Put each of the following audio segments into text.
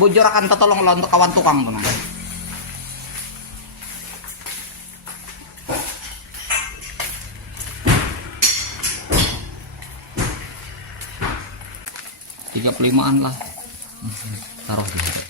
bujur akan tertolong lah untuk kawan tukang tuh. 35-an lah. Taruh di situ.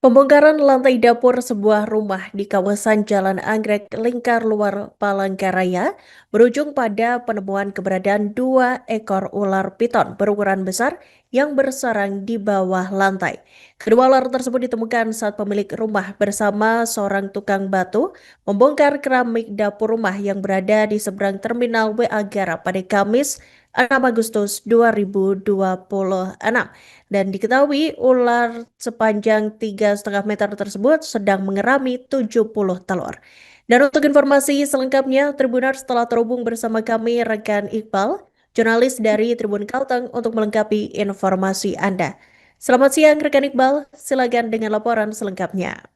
Pembongkaran lantai dapur sebuah rumah di kawasan Jalan Anggrek, Lingkar Luar, Palangkaraya berujung pada penemuan keberadaan 2 ekor ular piton berukuran besar yang bersarang di bawah lantai. Kedua ular tersebut ditemukan saat pemilik rumah bersama seorang tukang batu membongkar keramik dapur rumah yang berada di seberang terminal WA Gara pada Kamis 6 Agustus 2026. Dan diketahui ular sepanjang 3,5 meter tersebut sedang mengerami 70 telur. Dan untuk informasi selengkapnya, Tribuners telah terhubung bersama kami rekan Iqbal, jurnalis dari Tribun Kalteng untuk melengkapi informasi Anda. Selamat siang rekan Iqbal, silakan dengan laporan selengkapnya.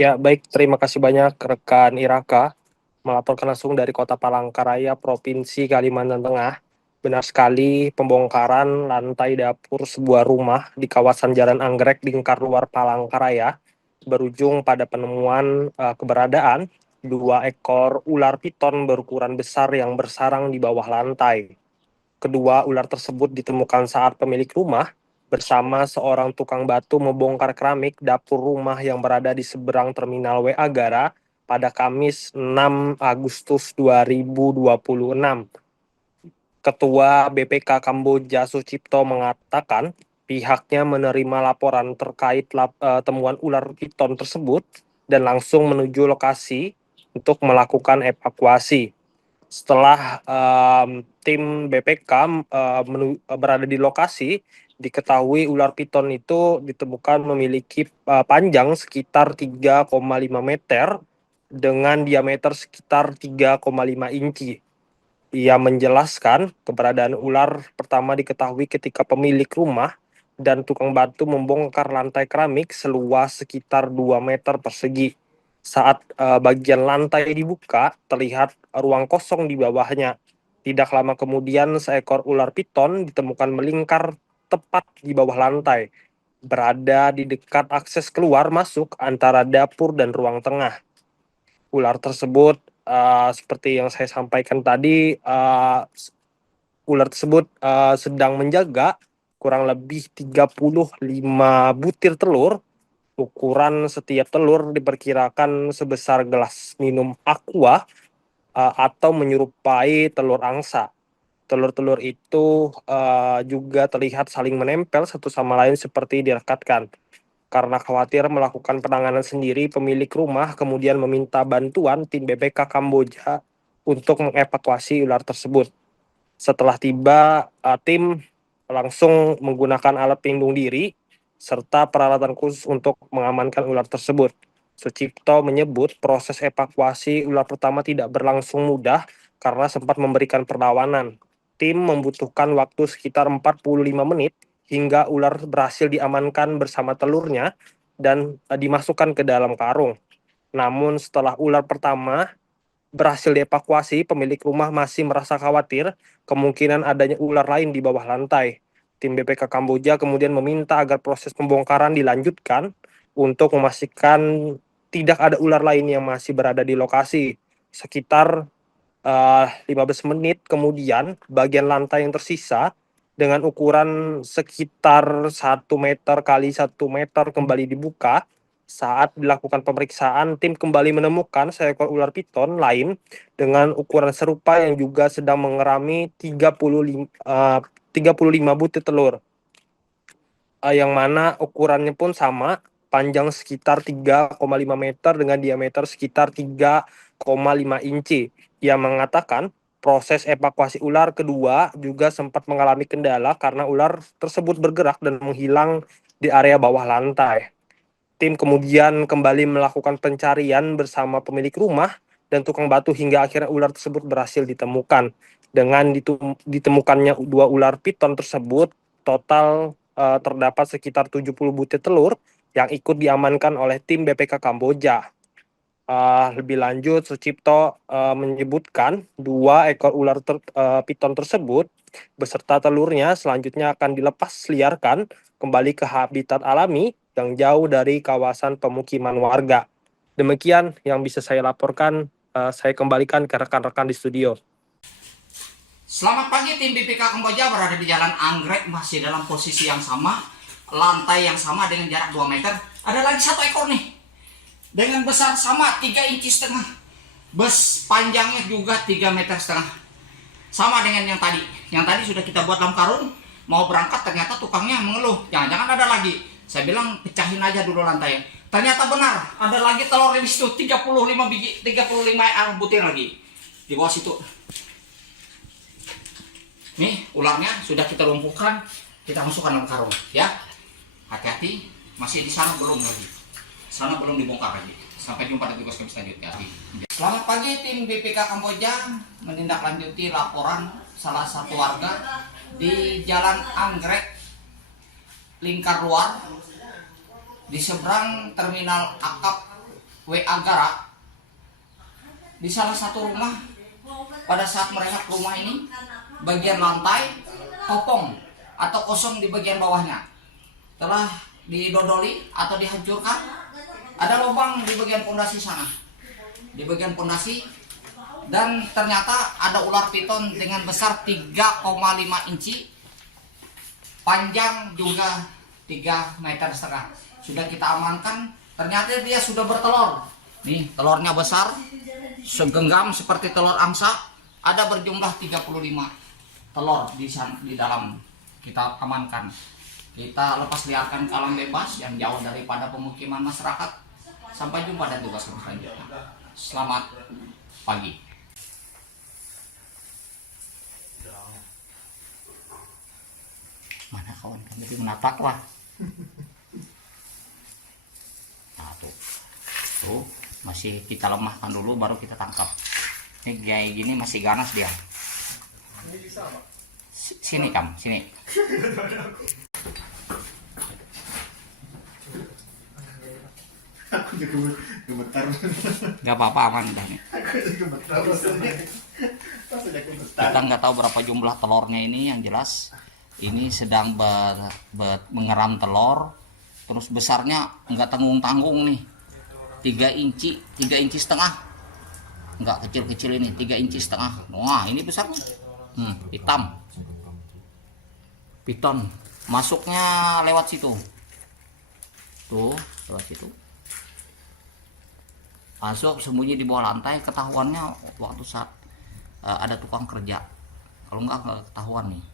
Ya, baik. Terima kasih banyak rekan Iraka melaporkan langsung dari Kota Palangkaraya, Provinsi Kalimantan Tengah. Benar sekali, pembongkaran lantai dapur sebuah rumah di kawasan Jalan Anggrek, Lingkar Luar Palangkaraya berujung pada penemuan keberadaan 2 ekor ular piton berukuran besar yang bersarang di bawah lantai. Kedua ular tersebut ditemukan saat pemilik rumah bersama seorang tukang batu membongkar keramik dapur rumah yang berada di seberang terminal WA Gara pada Kamis 6 Agustus 2026. Ketua BPK Kamboja Sucipto mengatakan pihaknya menerima laporan terkait temuan ular piton tersebut dan langsung menuju lokasi untuk melakukan evakuasi. Setelah tim BPK berada di lokasi, diketahui ular piton itu ditemukan memiliki panjang sekitar 3,5 meter dengan diameter sekitar 3,5 inci. Ia menjelaskan keberadaan ular pertama diketahui ketika pemilik rumah dan tukang batu membongkar lantai keramik seluas sekitar 2 meter persegi. Saat bagian lantai dibuka, terlihat ruang kosong di bawahnya. Tidak lama kemudian, seekor ular piton ditemukan melingkar tepat di bawah lantai, berada di dekat akses keluar masuk antara dapur dan ruang tengah. Ular tersebut, seperti yang saya sampaikan tadi, ular tersebut sedang menjaga kurang lebih 35 butir telur. Ukuran setiap telur diperkirakan sebesar gelas minum aqua atau menyerupai telur angsa. Telur-telur itu juga terlihat saling menempel satu sama lain seperti direkatkan. Karena khawatir melakukan penanganan sendiri, pemilik rumah kemudian meminta bantuan tim BPK Kamboja untuk mengevakuasi ular tersebut. Setelah tiba, tim langsung menggunakan alat pelindung diri serta peralatan khusus untuk mengamankan ular tersebut. Sucipto menyebut proses evakuasi ular pertama tidak berlangsung mudah karena sempat memberikan perlawanan. Tim membutuhkan waktu sekitar 45 menit hingga ular berhasil diamankan bersama telurnya dan dimasukkan ke dalam karung. Namun setelah ular pertama berhasil dievakuasi, pemilik rumah masih merasa khawatir kemungkinan adanya ular lain di bawah lantai. Tim BPK Kamboja kemudian meminta agar proses pembongkaran dilanjutkan untuk memastikan tidak ada ular lain yang masih berada di lokasi. Sekitar 15 menit kemudian, bagian lantai yang tersisa dengan ukuran sekitar 1 meter kali 1 meter kembali dibuka. Saat dilakukan pemeriksaan, tim kembali menemukan seekor ular piton lain dengan ukuran serupa yang juga sedang mengerami 35 butir telur, yang mana ukurannya pun sama, panjang sekitar 3,5 meter dengan diameter sekitar 3,5 inci. Ia mengatakan proses evakuasi ular kedua juga sempat mengalami kendala karena ular tersebut bergerak dan menghilang di area bawah lantai. Tim kemudian kembali melakukan pencarian bersama pemilik rumah dan tukang batu hingga akhirnya ular tersebut berhasil ditemukan. Dengan ditemukannya 2 ular piton tersebut, total terdapat sekitar 70 butir telur yang ikut diamankan oleh tim BPK Kamboja. Lebih lanjut, Sucipto menyebutkan 2 ekor ular piton tersebut beserta telurnya selanjutnya akan dilepas liarkan kembali ke habitat alami yang jauh dari kawasan pemukiman warga. Demikian yang bisa saya laporkan. Saya kembalikan ke rekan-rekan di studio. Selamat pagi, tim BPK Kamboja berada di Jalan Anggrek, masih dalam posisi yang sama, lantai yang sama dengan jarak 2 meter. Ada lagi 1 ekor nih, dengan besar sama 3,5 inci. Bes panjangnya juga 3,5 meter. Sama dengan yang tadi. Yang tadi sudah kita buat dalam karung, mau berangkat ternyata tukangnya mengeluh. Jangan-jangan ada lagi. Saya bilang pecahin aja dulu lantai. Ternyata benar, ada lagi telur di situ, 35 biji, 35 butir lagi di bawah situ. Nih ularnya sudah kita lumpuhkan, kita masukkan dalam karung ya. Hati-hati, masih di sana belum lagi. Sana belum dibongkar lagi. Sampai jumpa di tugas kami selanjutnya. Selamat pagi, tim BPK Kamboja menindaklanjuti laporan salah satu warga di Jalan Anggrek Lingkar Luar di seberang terminal akap WA Gara. Di salah satu rumah, pada saat mereka ke rumah ini, bagian lantai kopong atau kosong di bagian bawahnya telah didodoli atau dihancurkan. Ada lubang di bagian pondasi sana, di bagian pondasi, dan ternyata ada ular piton dengan besar 3,5 inci, panjang juga 3,5 meter. Sudah kita amankan. Ternyata dia sudah bertelur. Nih telurnya besar, segenggam seperti telur angsa. Ada berjumlah 35 telur di dalam. Kita amankan. Kita lepas liarkan ke alam bebas yang jauh daripada pemukiman masyarakat. Sampai jumpa dan tugas selanjutnya. Selamat pagi. Mana kawan kami di menapak wah. Nah tuh masih kita lemahkan dulu baru kita tangkap. Ini kayak gini masih ganas dia. Sini kam, sini. Aku juga gemetar. Gak apa-apa, aman dah nih. Aku juga gemetar. Kita nggak tahu berapa jumlah telurnya ini, yang jelas ini sedang mengeram telur. Terus besarnya nggak tanggung-tanggung nih, 3 inci, 3,5 inci. Nggak kecil-kecil ini, 3,5 inci. Wah ini besar nih. Hitam piton, masuknya lewat situ tuh, lewat situ masuk sembunyi di bawah lantai. Ketahuannya waktu saat ada tukang kerja, kalau nggak ketahuan nih.